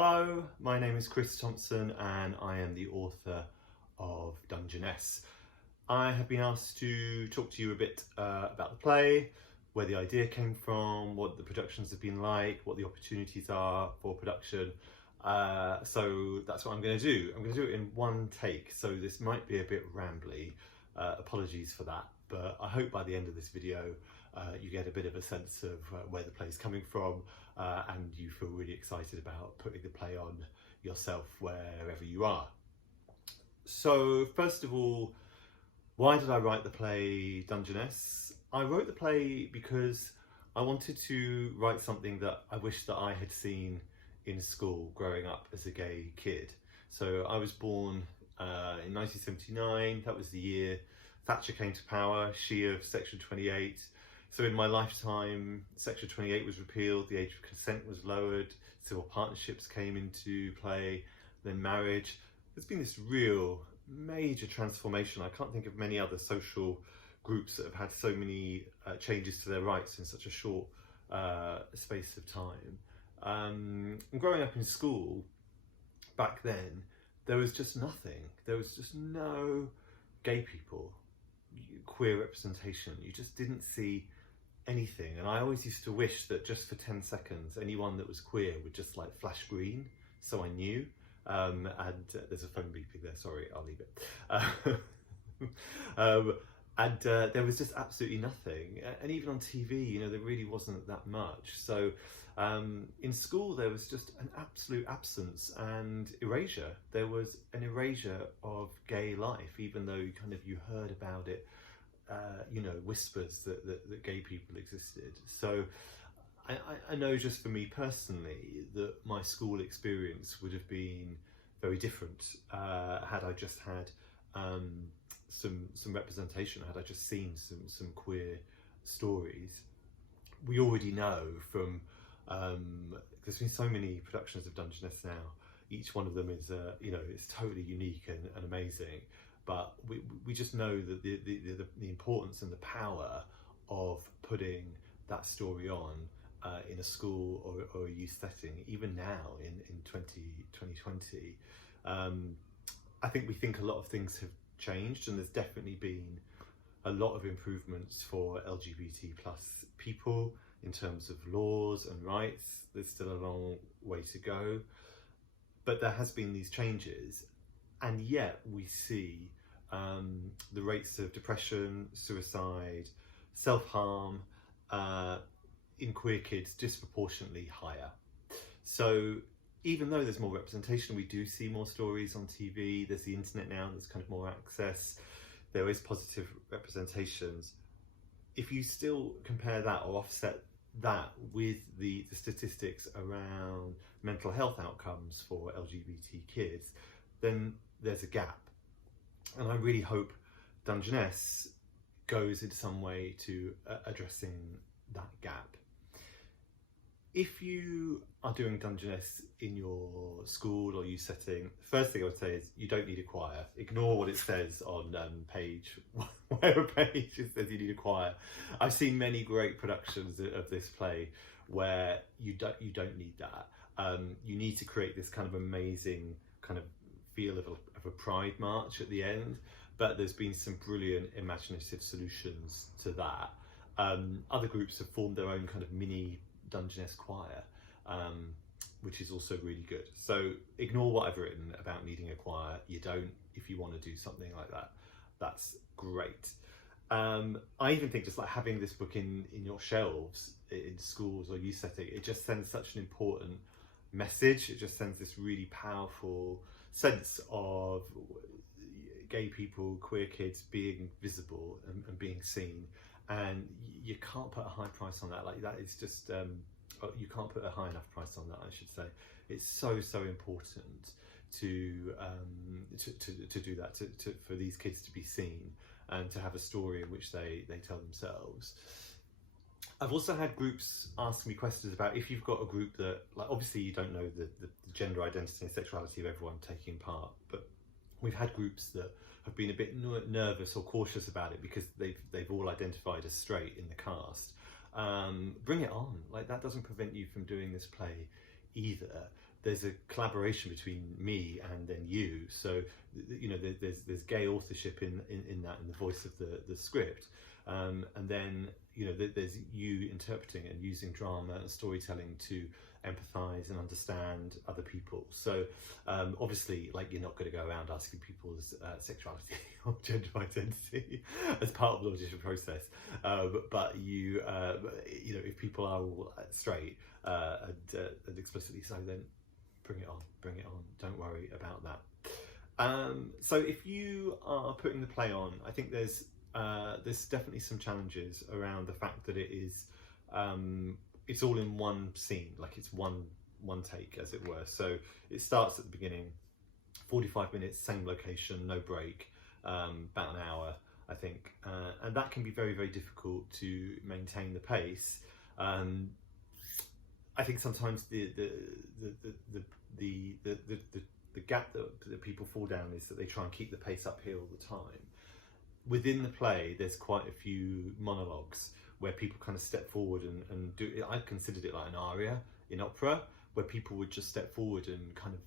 Hello, my name is Chris Thompson and I am the author of Dungeness. I have been asked to talk to you a bit about the play, where the idea came from, what the productions have been like, what the opportunities are for production. So that's what I'm going to do. I'm going to do it in one take, so this might be a bit rambly. Apologies for that, but I hope by the end of this video you get a bit of a sense of where the play is coming from and you feel really excited about putting the play on yourself wherever you are. So first of all, why did I write the play Dungeness? I wrote the play because I wanted to write something that I wish that I had seen in school growing up as a gay kid. So I was born in 1979, that was the year Thatcher came to power, she of Section 28. So in my lifetime, Section 28 was repealed, the age of consent was lowered, civil partnerships came into play, then marriage. There's been this real major transformation. I can't think of many other social groups that have had so many changes to their rights in such a short space of time. And growing up in school, back then, there was just nothing. There was just no gay people, queer representation. You just didn't see anything. And I always used to wish that just for 10 seconds, anyone that was queer would just like flash green, so I knew. And there's a phone beeping there, sorry, I'll leave it. There was just absolutely nothing. And even on TV, you know, there really wasn't that much. So in school, there was just an absolute absence and erasure. There was an erasure of gay life, even though you heard about it, you know, whispers that gay people existed. So I know just for me personally that my school experience would have been very different had I just had some representation, had I just seen some queer stories. We already know from, there's been so many productions of Dungeness now, each one of them is, you know, it's totally unique and amazing, but we just know that the importance and the power of putting that story on in a school or a youth setting, even now in 2020. I think we think a lot of things have changed, and there's definitely been a lot of improvements for LGBT plus people in terms of laws and rights. There's still a long way to go, but there has been these changes, and yet we see the rates of depression, suicide, self-harm in queer kids disproportionately higher. So even though there's more representation, we do see more stories on TV, there's the internet now, there's kind of more access, there is positive representations. If you still compare that or offset that with the statistics around mental health outcomes for LGBT kids, then there's a gap. And I really hope Dungeness goes in some way to addressing that gap. If you are doing Dungeness in your school or youth setting, first thing I would say is you don't need a choir. Ignore what it says on whatever page it says you need a choir. I've seen many great productions of this play where you don't need that. You need to create this kind of amazing kind of feel of a pride march at the end, but there's been some brilliant imaginative solutions to that. Other groups have formed their own kind of mini Dungeness choir, which is also really good. So ignore what I've written about needing a choir. You don't. If you want to do something like that, that's great. I even think just like having this book in your shelves in schools or youth setting, it just sends such an important message. It just sends this really powerful sense of gay people, queer kids being visible and being seen. And you can't put a high price on that. Like that is just, you can't put a high enough price on that, I should say. It's so important to do that, for these kids to be seen and to have a story in which they tell themselves. I've also had groups ask me questions about if you've got a group that, like, obviously you don't know the gender identity and sexuality of everyone taking part, but we've had groups that have been a bit nervous or cautious about it because they've all identified as straight in the cast. Bring it on. Like, that doesn't prevent you from doing this play either. there's a collaboration between me and then you. So you know, there's gay authorship in that, in the voice of the script, and then you know, there's you interpreting and using drama and storytelling to empathize and understand other people. So obviously, like, you're not going to go around asking people's sexuality or gender identity as part of the audition process, but you you know, if people are all straight and explicitly so, then bring it on, don't worry about that. So if you are putting the play on, I think there's definitely some challenges around the fact that it is it's all in one scene, like it's one take, as it were. So it starts at the beginning, 45 minutes, same location, no break, about an hour, I think, and that can be very, very difficult to maintain the pace. I think sometimes the gap that people fall down is that they try and keep the pace up here all the time. Within the play, there's quite a few monologues where people kind of step forward and do it. I considered it like an aria in opera, where people would just step forward and kind of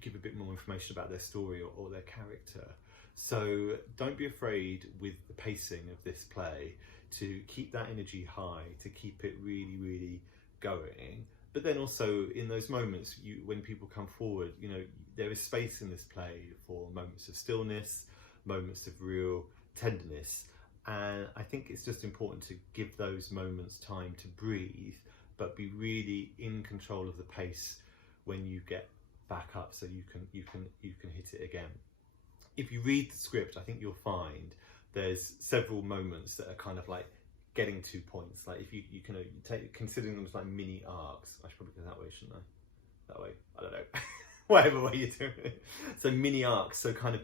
give a bit more information about their story or their character. So don't be afraid with the pacing of this play to keep that energy high, to keep it really, really going. But then also in those moments, when people come forward, you know, there is space in this play for moments of stillness, moments of real tenderness. And I think it's just important to give those moments time to breathe, but be really in control of the pace when you get back up, so you can hit it again. If you read the script, I think you'll find there's several moments that are kind of like getting to points. Like if you can considering them as like mini arcs. I should probably go that way, shouldn't I? That way, I don't know. Whatever way you're doing it. So mini arcs. So kind of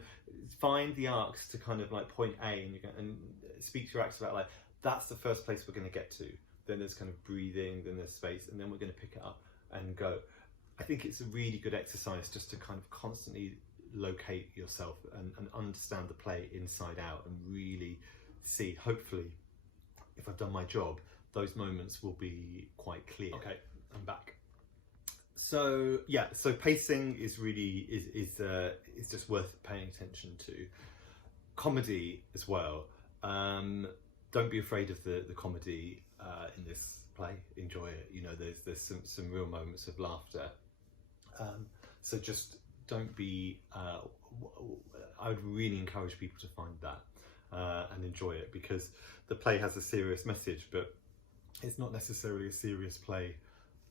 find the arcs to kind of like point A, and speak to your actors about like, that's the first place we're going to get to. Then there's kind of breathing, then there's space, and then we're going to pick it up and go. I think it's a really good exercise just to kind of constantly locate yourself and understand the play inside out, and really see, hopefully, if I've done my job, those moments will be quite clear. Okay, I'm back. So yeah, so pacing is really is just worth paying attention to. Comedy as well. Don't be afraid of the comedy in this play. Enjoy it. You know, there's some real moments of laughter. So just don't be. I would really encourage people to find that and enjoy it, because the play has a serious message, but it's not necessarily a serious play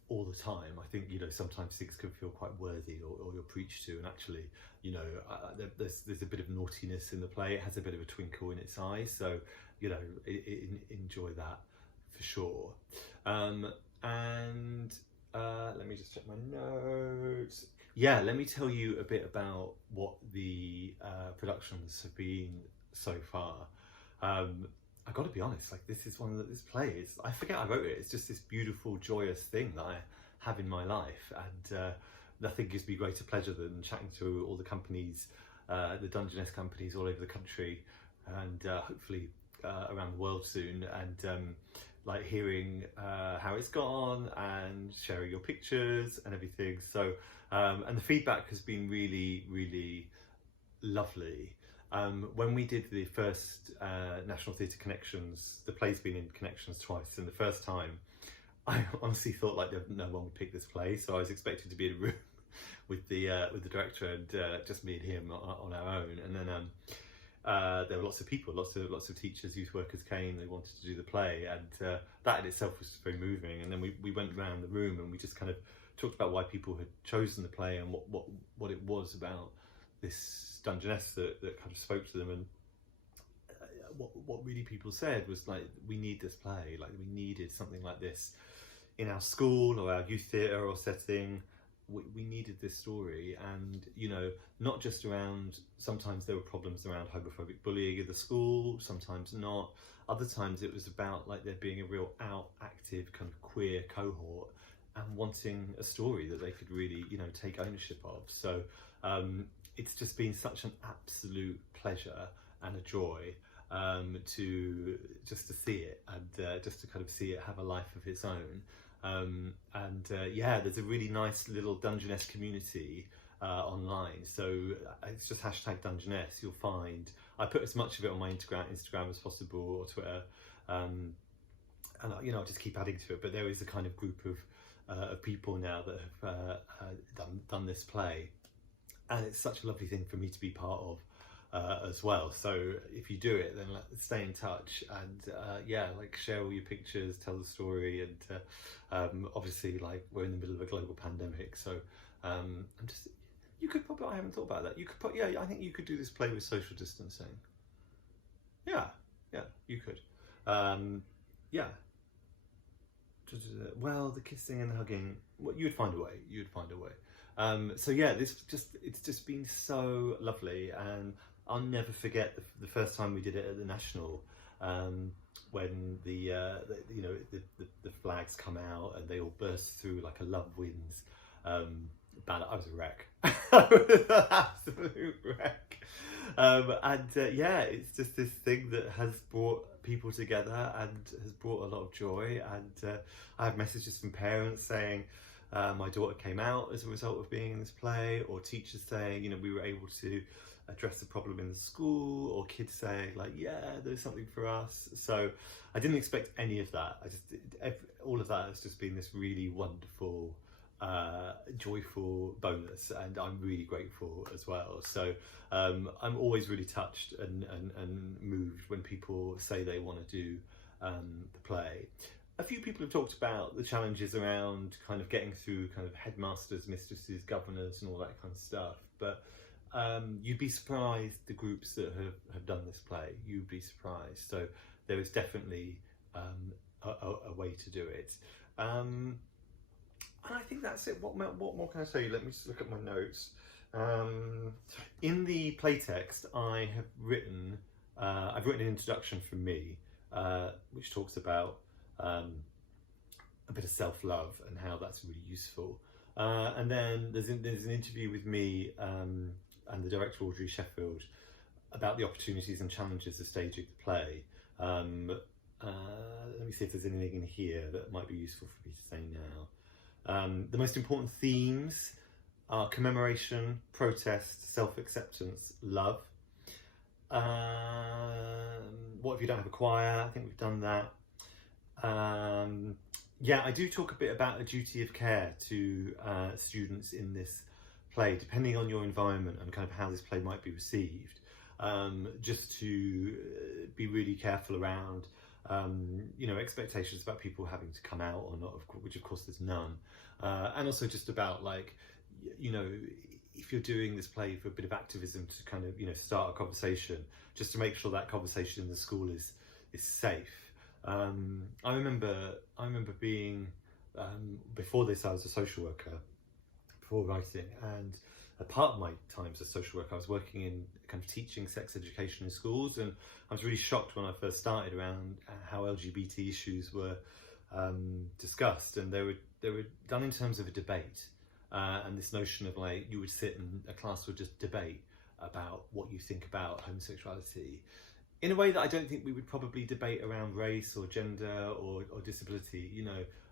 all the time. I think, you know, sometimes things can feel quite worthy or you're preached to, and actually, you know, there's a bit of naughtiness in the play. It has a bit of a twinkle in its eye, so, you know, enjoy that for sure. And let me just check my notes. Yeah, let me tell you a bit about what the productions have been so far. I got to be honest, like, this is one of this play is, I forget I wrote it. It's just this beautiful, joyous thing that I have in my life, and nothing gives me greater pleasure than chatting to all the companies, the Dungeness companies all over the country, and hopefully around the world soon, and like hearing how it's gone and sharing your pictures and everything. So and the feedback has been really, really lovely. When we did the first National Theatre Connections, the play's been in Connections twice, and the first time I honestly thought like no one would pick this play, so I was expecting to be in a room with the director and just me and him on our own. And then there were lots of people, lots of teachers, youth workers came. They wanted to do the play, and that in itself was very moving. And then we went around the room and we just kind of talked about why people had chosen the play and what it was about this Dungeness that kind of spoke to them. And what really people said was like, we need this play, like we needed something like this in our school or our youth theatre or setting. We needed this story, and you know, not just around, sometimes there were problems around homophobic bullying in the school, sometimes not. Other times it was about like there being a real active kind of queer cohort and wanting a story that they could really, you know, take ownership of. So it's just been such an absolute pleasure and a joy to see it, and just to kind of see it have a life of its own. Yeah, there's a really nice little Dungeness community online. So it's just hashtag Dungeness. You'll find I put as much of it on my Instagram as possible, or Twitter, and I'll just keep adding to it. But there is a kind of group of people now that have done this play, and it's such a lovely thing for me to be part of. As well, so if you do it, then stay in touch, and share all your pictures, tell the story, and obviously, like, we're in the middle of a global pandemic, so you could probably, I haven't thought about that, you could put, I think you could do this play with social distancing. Yeah, you could. Well, the kissing and the hugging, well, you'd find a way. It's just been so lovely, and I'll never forget the first time we did it at the National, when the flags come out and they all burst through like a Love Wins banner. I was a wreck. I was an absolute wreck. It's just this thing that has brought people together and has brought a lot of joy. And I have messages from parents saying, my daughter came out as a result of being in this play, or teachers saying, we were able to address the problem in the school, or kids saying, like, there's something for us. So I didn't expect any of that. All of that has just been this really wonderful, joyful bonus, and I'm really grateful as well. So I'm always really touched and moved when people say they want to do the play. A few people have talked about the challenges around kind of getting through kind of headmasters, mistresses, governors and all that kind of stuff, but you'd be surprised the groups that have done this play. You'd be surprised. So there is definitely a way to do it. And I think that's it. What more can I say? Let me just look at my notes. In the playtext, I've written an introduction from me, which talks about a bit of self-love and how that's really useful. And then there's an interview with me and the director Audrey Sheffield about the opportunities and challenges of staging the play. Let me see if there's anything in here that might be useful for me to say now. The most important themes are commemoration, protest, self-acceptance, love. What if you don't have a choir? I think we've done that. I do talk a bit about a duty of care to students in this play, depending on your environment and kind of how this play might be received. Just to be really careful around, expectations about people having to come out or not, which of course there's none. And also just about, like, if you're doing this play for a bit of activism to kind of, start a conversation, just to make sure that conversation in the school is safe. I remember being, before this I was a social worker, before writing, and a part of my time as a social worker I was working in kind of teaching sex education in schools, and I was really shocked when I first started around how LGBT issues were discussed, and they were done in terms of a debate, and this notion of, like, you would sit and a class would just debate about what you think about homosexuality, in a way that I don't think we would probably debate around race or gender or disability,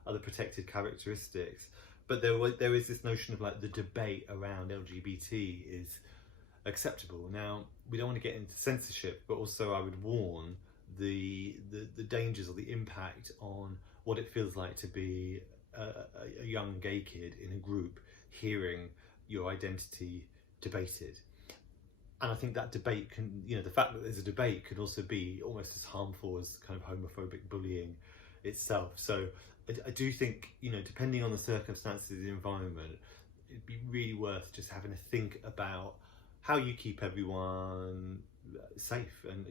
other protected characteristics. But there is this notion of, like, the debate around LGBT is acceptable. Now, we don't want to get into censorship, but also I would warn the dangers or the impact on what it feels like to be a young gay kid in a group hearing your identity debated. And I think that debate can, the fact that there's a debate could also be almost as harmful as kind of homophobic bullying itself. So I do think, depending on the circumstances of the environment, it'd be really worth just having to think about how you keep everyone safe and,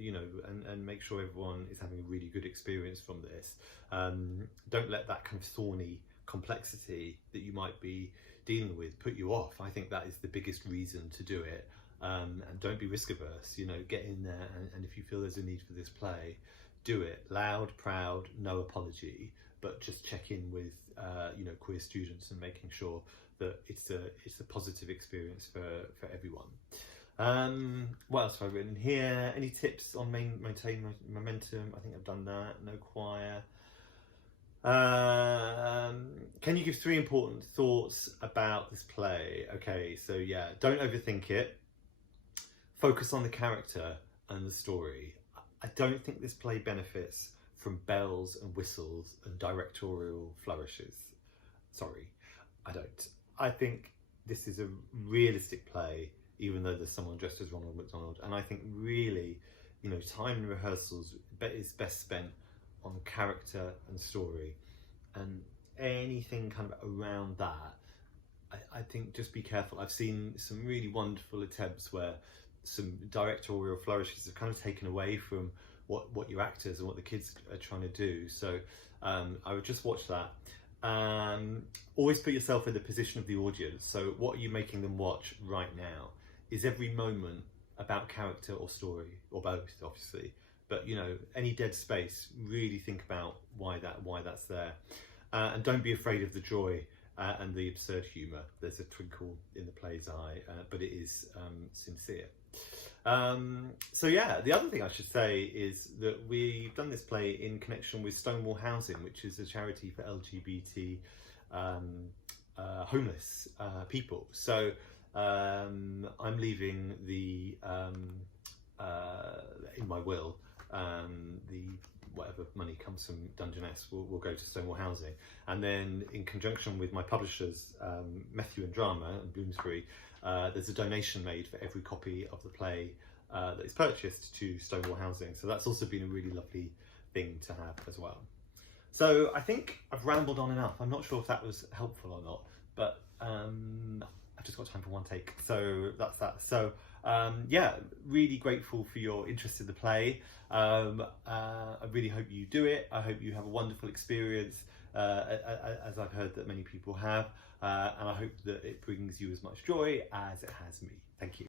and make sure everyone is having a really good experience from this. Don't let that kind of thorny complexity that you might be dealing with put you off. I think that is the biggest reason to do it. And don't be risk averse, get in there, and if you feel there's a need for this play, do it. Loud, proud, no apology, but just check in with queer students and making sure that it's a positive experience for everyone. What else have I written here? Any tips on maintaining momentum? I think I've done that. No choir. Can you give 3 important thoughts about this play? Okay, so yeah, don't overthink it. Focus on the character and the story. I don't think this play benefits from bells and whistles and directorial flourishes. Sorry, I don't. I think this is a realistic play, even though there's someone dressed as Ronald McDonald. And I think really, you know, time in rehearsals is best spent on character and story. And anything kind of around that, I think just be careful. I've seen some really wonderful attempts where some directorial flourishes have kind of taken away from what your actors and what the kids are trying to do. So I would just watch that. Always put yourself in the position of the audience. So what are you making them watch right now? Is every moment about character or story, or both, obviously? But you know, any dead space, really think about why that's there. And don't be afraid of the joy and the absurd humour. There's a twinkle in the play's eye, but it is sincere. So yeah, the other thing I should say is that we've done this play in connection with Stonewall Housing, which is a charity for LGBT homeless people. So I'm leaving the in my will, the whatever money comes from Dungeness will go to Stonewall Housing, and then in conjunction with my publishers Methuen and Drama and Bloomsbury, there's a donation made for every copy of the play that is purchased to Stonewall Housing. So that's also been a really lovely thing to have as well. So I think I've rambled on enough. I'm not sure if that was helpful or not, but I've just got time for one take, so that's that. So yeah, really grateful for your interest in the play. I really hope you do it. I hope you have a wonderful experience, as I've heard that many people have, and I hope that it brings you as much joy as it has me. Thank you.